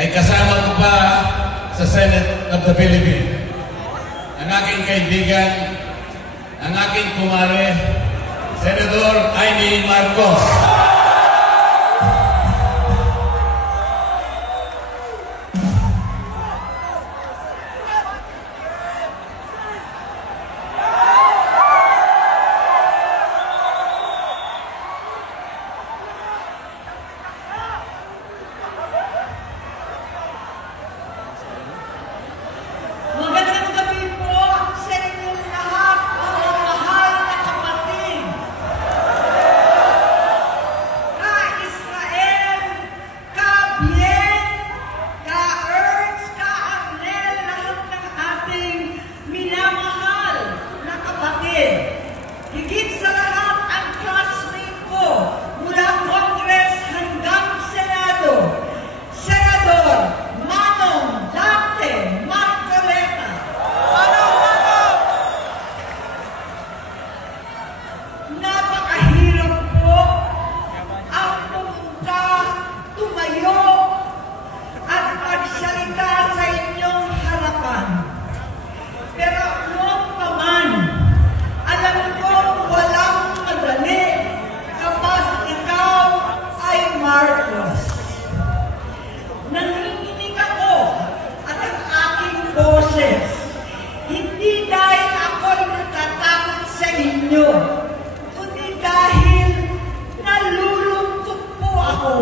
ay kasama ko pa sa Senate of the Philippines. Ang aking kaibigan, ang aking kumare, Senador Amy Marcos. Hindi dahil ako'y natatakot sa inyo, kundi dahil nalulungkot po ako.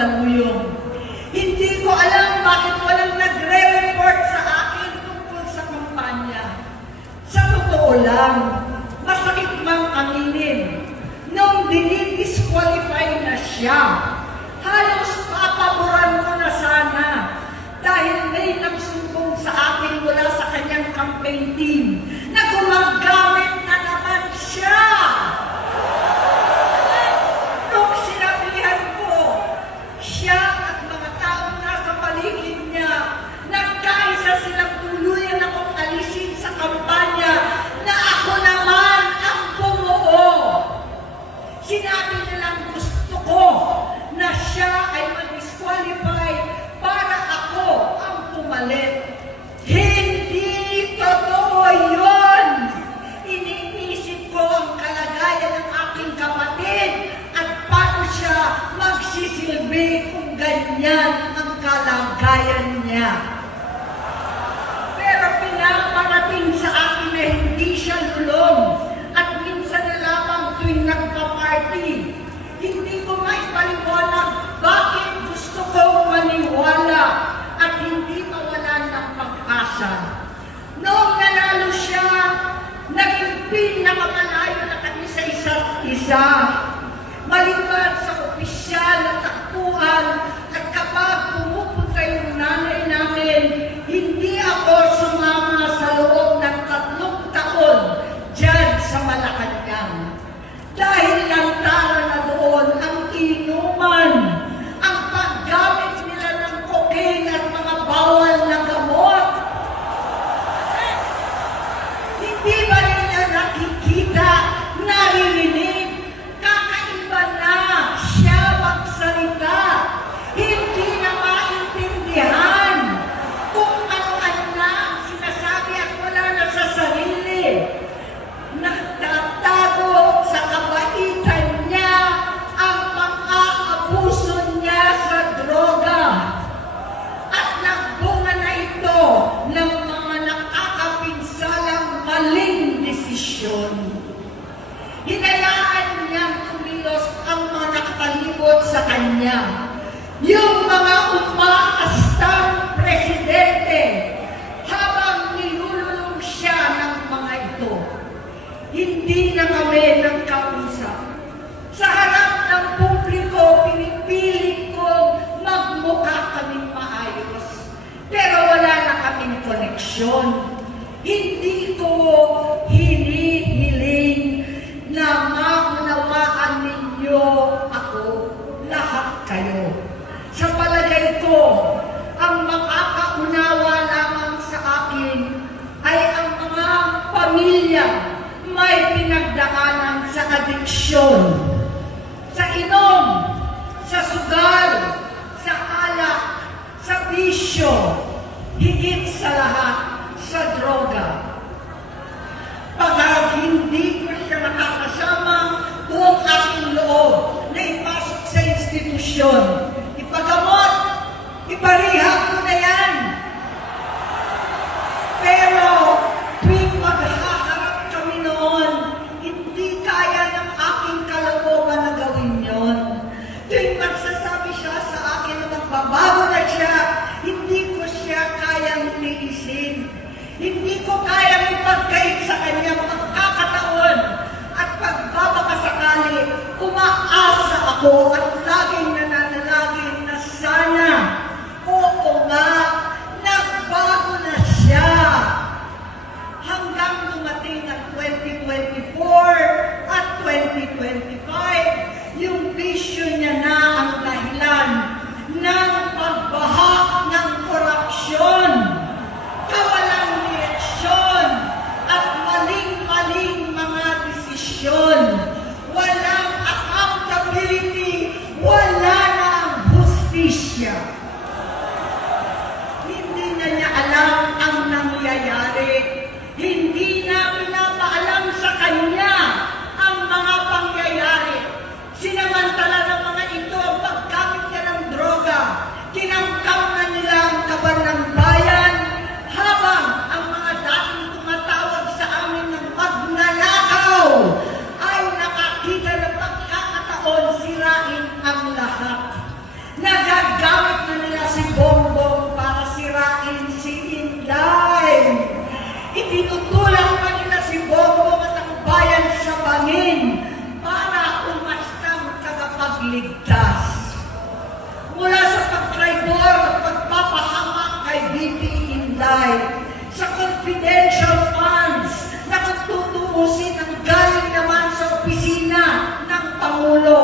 Mandaluyong. Hindi ko alam bakit walang nagre-report sa akin tungkol sa kampanya. Sa totoo lang, masakit mang aminin, nung dinidisqualify na siya, halos papaboran ko na sana dahil may nagsumbong sa akin mula sa kanyang campaign team na gumagamit na naman siya. Nung sinabihan ko, siya at mga taong nasa paligid niya, nagkaisa silang tuluyan akong alisin sa kampanya na ako naman ang bumuo. Sinabi nilang gusto ko na siya ay mag-disqualify para ako ang pumalit. Hindi totoo yun! Iniisip ko ang kalagayan ng aking kapatid at paano siya magsisilbi kung ganyan ang kalagayan niya. Pero pinaparating sa akin na hindi siya lulong at minsan na lamang tuwing nagpa-party. Hindi ko maipaliwanag bakit gusto kong maniwala at hindi mawalan ng pag-asa. Noong nanalo siya, naging pinakamalayo na kami sa isa't isa. Maliban sa opisyal na takbuhan at kapag pumupunta yung nanay namin, hindi ako sumama sa loob ng 3 taon dyan sa Malacanang. Dahil lantaran na doon ang inuman, ang paggamit nila ng cocaine at mga bawal na gamot. Hindi ba nila nakikita, naririnig, kakaiba na siya magsalita, hindi na maintindihan kung ano-ano na sinasabi at wala na sa sarili. Nagtatago sa kabaitan niya ang pang-aabuso niya sa droga. At nagbunga na ito ng mga nakakapinsalang maling desisyon. Hinayaan niyang kumilos ang mga nakatalibot sa kanya. Yung mga umaastang presidente habang nilululong siya ng mga ito. Hindi na kami nagkausap. Sa harap ng publiko, pinipilit kong magmukha kaming maayos. Pero wala na kaming koneksyon. Hindi ko hinihiling na maunawaan ninyo ako, lahat kayo. Sa palagay ko, ang makakaunawa lamang sa akin ay ang mga pamilya may pinagdaanan sa adiksyon, sa inom, sa sugal, sa alak, sa bisyo, higit sa lahat, sa droga. Pagkat hindi ko siya nakakasama kung aking loob na ipasok sa institusyon, ipagamot, iparihab ko na yan. Pero tuwing maghaharap kami noon, hindi kaya ng aking kalooban na gawin yon. Tuwing magsasabi siya sa akin na magbabago na siya, hindi ko siya kayang iniisin. Hindi ko kayang ipagkait sa kanya magkakataon at pagbabakasakali, umaasa ako at laging nananalangin na sana, oo nga, nagbago na siya. Hanggang dumating ang 2024 at 2025, yung bisyo niya na ang dahilan ng pagbahak ng korupsyon, kawalang direksyon, at maling-maling mga desisyon. Walang accountability, wala ligtas. Mula sa pagtraidor at pagpapahamak kay VP Inday, sa confidential funds na kung tutuusin ang galing naman sa opisina ng Pangulo,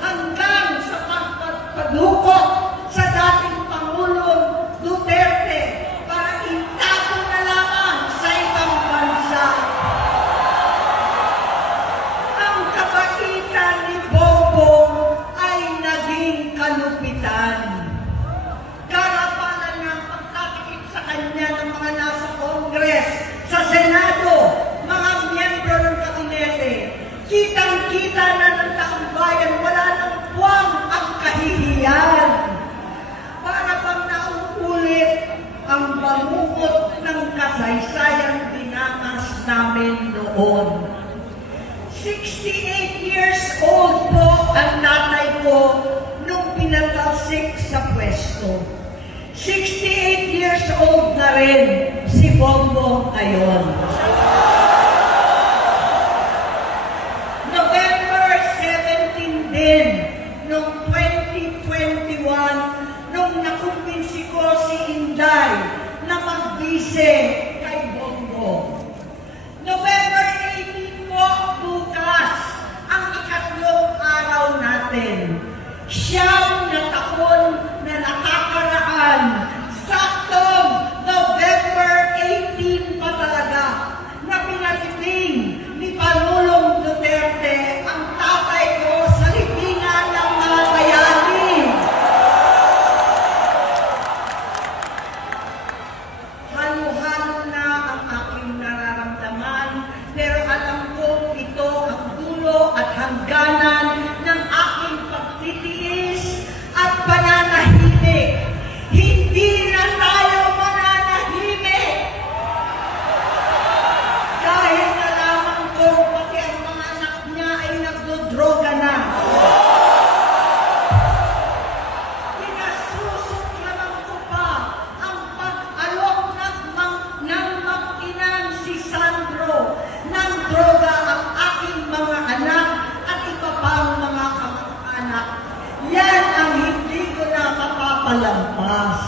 hanggang sa pagpadukot sa dating Pangulong Duterte para itago na lamang sa ibang bansa. Ang kabaitan ni Bongbong ay naging kalupitan. Karapalan ng pagtatakip sa kanya ng mga nasa Congress, sa Senado, mga miyembro ng kabinete. Kitang-kita na ng taong bayan, wala nang puwang ang kahihiyan. Para bang nauulit ang bangungot ng kasaysayang dinanas namin noon. 68 years old po ang tatay ko nung pinatalsik sa pwesto. 68 years old na rin si Bongbong ngayon. November 17 din, noong 2021, nung nakumbinsi ko si Inday na magbise kay Bongbong. November 18 po, bukas, ang ikatlong araw natin. Siyam na taon na nakakaraan, saktong November 18 pa talaga, na pinatiting ni Pangulong Duterte ang tatay ko sa libingan ng mga bayani. Halo-halo na ang aking nararamdaman, pero alam kong ito ang dulo at hangganan ng aking pagtitiis at pananahimik. Hindi na tayo mananahimik! Dahil nalaman ko pati ang mga anak niya ay nagdodroga na. Pinasusuklaman ko pa ang pag-alok ng mag-inang si Sandro ng droga ang aking mga anak at iba pang mga kamag-anak. Yan ang hindi ko na mapapalampas.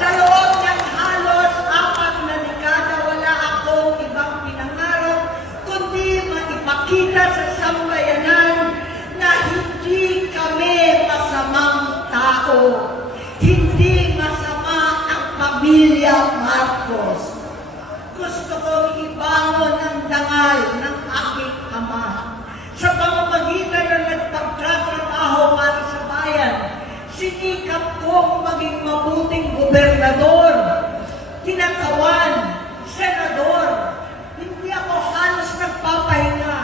Sa loob ng halos 4 na dekada, wala akong ibang pinangarap kundi maipakita sa sambayanan na hindi kami masamang tao. Hindi masama ang pamilya Marcos. Gusto kong ibangon ang dangal ng aking ama. Sa pamamagitan ng nagpagtatrabaho para sa bayan, sinikap kong maging mabuting gobernador, tinakawan, senador. Hindi ako halos nagpapahinga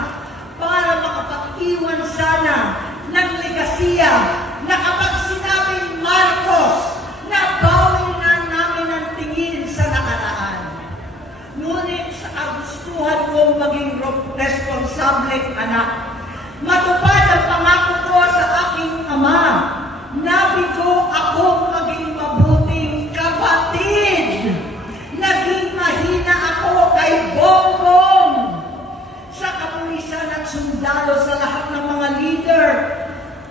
para makapag-iwan sana ng legasiya na kapag sinabing Marcos, nabawi na namin ang tingin sa nakaraan. Ngunit sa kagustuhan kong maging responsableng anak, matupad ang pangako ko sa aking ama, nabigo akong maging mabuting kapatid. Naging mahina ako kay Bongbong. Sa kapulisan at sundalo, sa lahat ng mga leader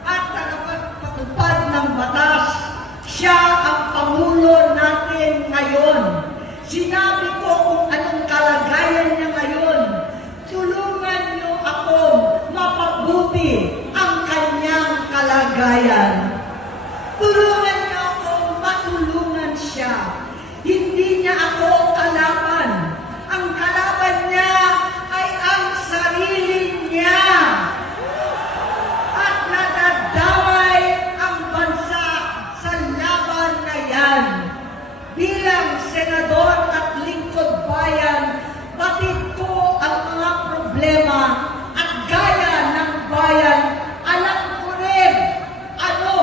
at tagapagpatupad ng batas, siya ang Pangulo natin ngayon. Sinabi ko kung anong kalagayan niya ngayon. Tulungan niyo akong mapabuti ang kanyang kalagayan. Tulungan niyo akong matulungan siya. Hindi niya ako kalaban. Ang kalaban niya ay ang sarili niya. At nadadamay ang bansa sa laban na yan. Bilang senador at lingkod bayan, batid ko ang mga problema at gaya ng bayan, alam ko rin ano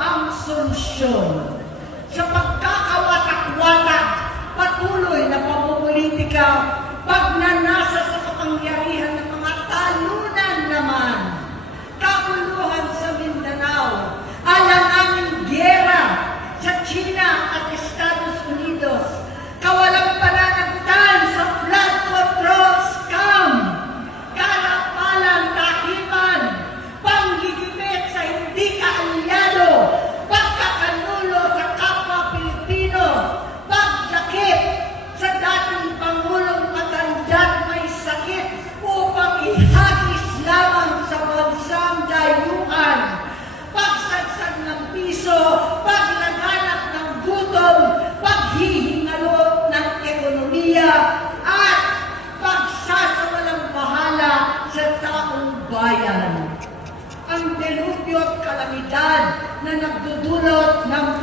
ang solusyon. Sa pagkakawatak-watak, patuloy na pamumulitika, pagnanasa sa kapangyarihan ng mga talunan naman, kaguluhan sa Mindanao, alanganing giyera sa China at Estados Unidos,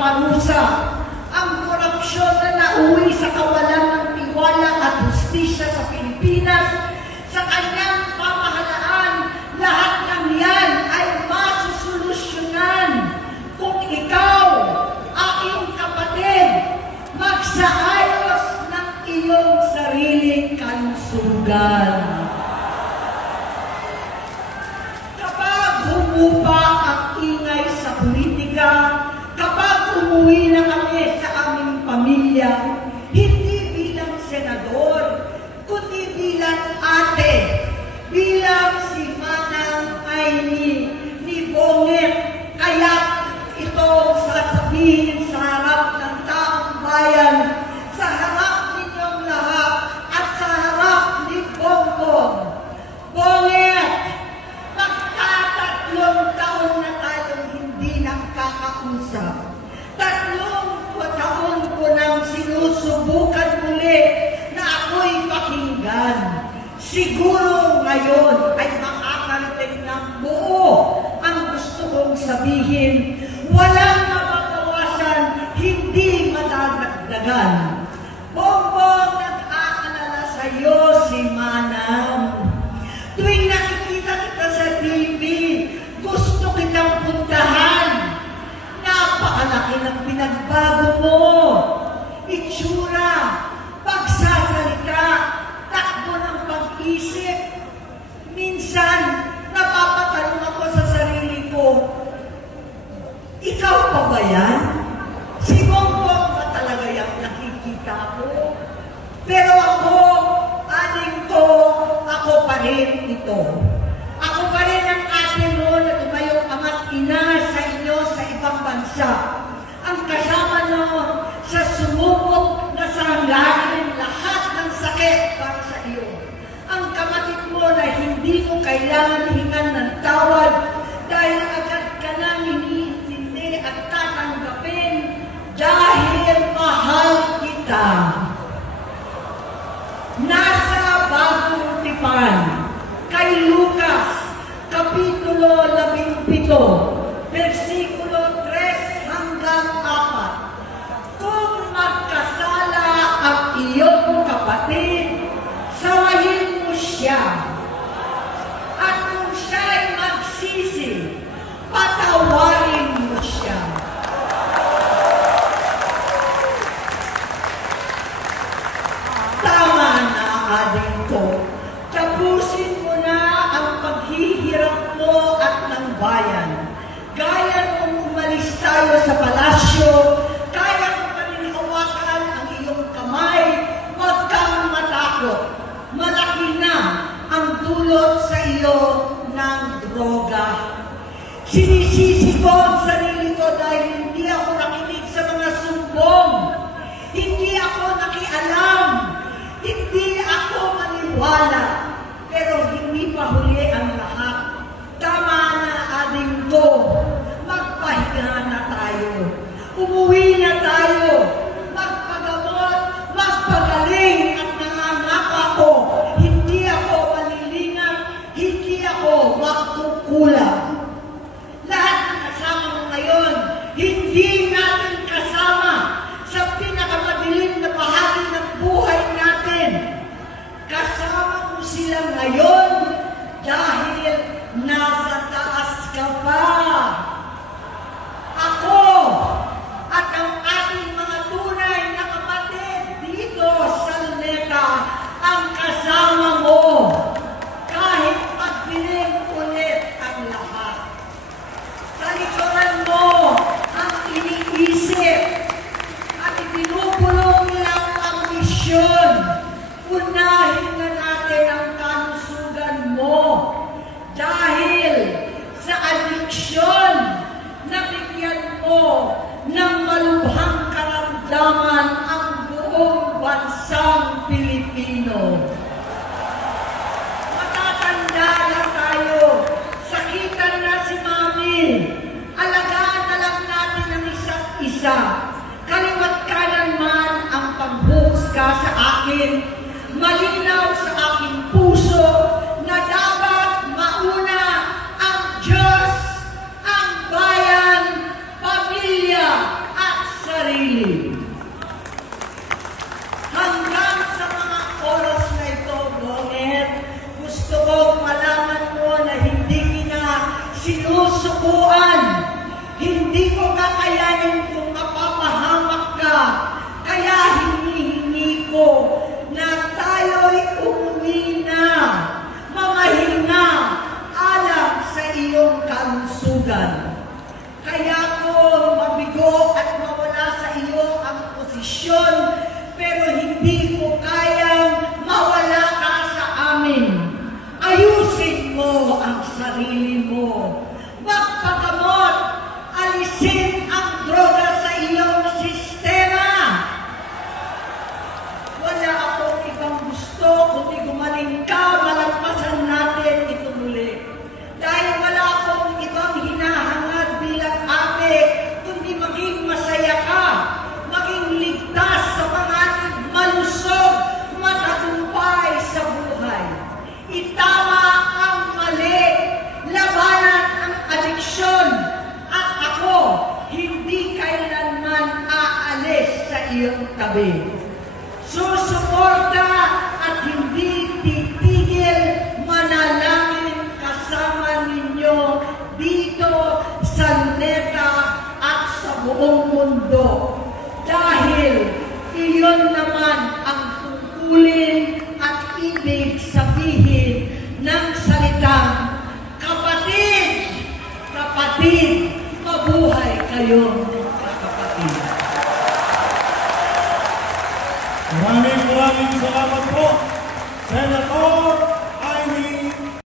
parusa. Ang korupsyon na nauwi sa kawalan ng tiwala at hustisya sa Pilipinas, sa kanyang pamahalaan, lahat ng yan ay masusolusyonan kung ikaw, aking kapatid, magsaayos ng iyong sariling kalusugan. Kapag humupa ang ingay sa politika, kapag umuwi na kami sa aming pamilya, hindi bilang senador, kundi bilang ate, bilang si Manang Aimee ni Bonget, kaya ito sasabihin sa harap ng taong bayan, sa harap ninyong lahat, at sa harap ni Bongbong. Bonget, magtatatlong taon na tayong hindi nakakausap. 3 taon ko nang sinusubukan muli na ako'y pakinggan. Siguro ngayon ay makakarating ng buo ang gusto kong sabihin. Walang mababawasan, hindi madadagdagan. Bongbong, nag-aalala sa'yo si Manang. Tuwing nakikita kita sa TV, gusto kitang puntahan. Napakalaki ng pinagbago mo. Itsura, pagsasalita, takbo ng pag-isip. Minsan, napapatanong ako sa sarili ko, ikaw pa ba yan? Si Bongbong ba talaga yung nakikita ko? Pero ako, aling ko, ako pa rin ito. Ako pa rin ang ate mo na tumayong ama't ina sa inyo sa ibang bansa. Ang kasama nyo sa sumubok na sanglain lahat ng sakit para sa iyo. Ang kapatid mo na hindi mo kailangan hingan ng tawad dahil agad ka nang iniintindi at tatanggapin dahil mahal kita. Nasa Bagong Tipan, kay Lucas, Kapitulo 17, versikulo 3 hanggang 4. Kung magkasala ang iyong kapatid, sawayin mo siya. At kung siya'y magsisi, patawarin mo siya. Tama na, ading ko. Tapusin mo na ang paghihirap mo at ng bayan. Gaya nung umalis tayo sa palasyo, kaya mo pa rin hawakan ang iyong kamay, huwag kang matakot. Malaki na ang dulot sa iyo ng droga. Sinisisi ko ang sarili ko dahil hindi ako nakinig sa mga sumbong. Hindi ako nakialam. Hindi ako maniwala. Pero hindi pa huli ang lahat. Tama na, ading ko. Magpahinga na tayo. Umuwi na tayo. Magpagamot, magpagaling at nangangako ako. Hindi ako malilingan, hindi ako magkukulang. Lahat ng kasama mo ngayon, hindi natin kasama sa pinakamadilim na bahagi ng buhay natin. Kasama mo sila ngayon dahil nasa taas ka pa. Ako at ang ating mga tunay na kapatid dito sa Luneta ang kasama mo kahit magdilim ulit ang lahat. Sa likuran mo ang iniisip at ibinubulong lang ang misyon. Unahin na natin ang kalusugan mo dahil sa adiksyon na bigyan mo ng malubhang karamdaman ang buong bansang Pilipino. Matatanda na tayo, sakitan na si Mami, alagaan na lang natin ang isa't isa. Kaliwat kanan man ang panghuhusga sa akin, malinaw sa aking puso na dapat mauna ang Diyos, ang bayan, pamilya at tabi. Susuporta at hindi titigil manalangin kasama ninyo dito sa NETA at sa buong mundo. Dahil iyon naman ang tungkulin at ibig sabihin ng salitang kapatid, kapatid, mabuhay kayo, kapatid. Maraming salamat po.